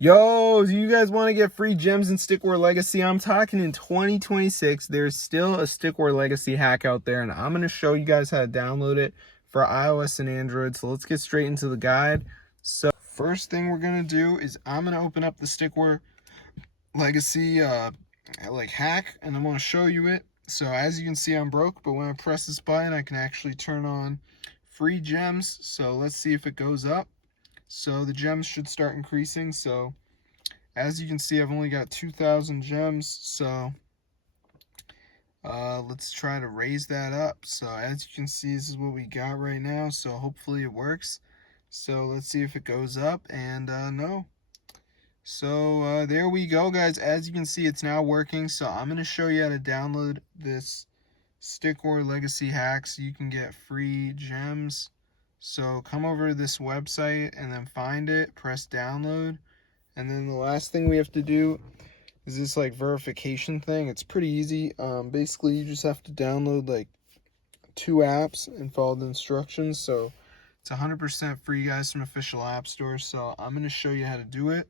Yo, do you guys want to get free gems in Stick War Legacy? I'm talking in 2026. There's still a Stick War Legacy hack out there, and I'm going to show you guys how to download it for iOS and Android. So let's get straight into the guide. So first thing we're going to do is I'm going to open up the Stick War Legacy hack, and I'm going to show you it. So as you can see, I'm broke, but when I press this button, I can actually turn on free gems. So let's see if it goes up. So the gems should start increasing. So as you can see, I've only got 2,000 gems. So let's try to raise that up. So as you can see, this is what we got right now. So hopefully it works. So let's see if it goes up, and no. So there we go, guys. As you can see, it's now working. So I'm going to show you how to download this Stick War Legacy hack so you can get free gems. So come over to this website and then find it, press download, and then the last thing we have to do is this verification thing. It's pretty easy. Basically you just have to download 2 apps and follow the instructions. So it's 100% free, guys, from official app stores. So I'm going to show you how to do it.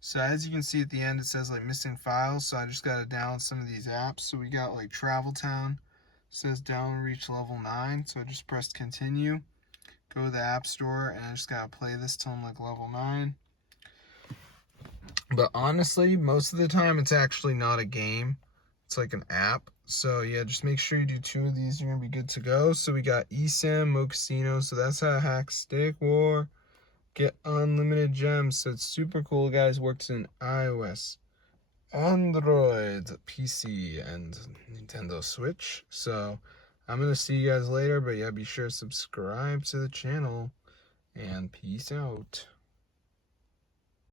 So as you can see at the end, it says missing files. So I just got to download some of these apps. So we got Travel Town. It says download reach level 9. So I just pressed continue. Go to the app store, and I just gotta play this till I'm level 9. But honestly, most of the time it's actually not a game. It's an app. So yeah, just make sure you do 2 of these. You're gonna be good to go. So we got eSIM, Mocasino. So that's how to hack Stick War. Get unlimited gems. So it's super cool, guys. Works in iOS, Android, PC, and Nintendo Switch. So I'm going to see you guys later, but yeah, be sure to subscribe to the channel, and peace out.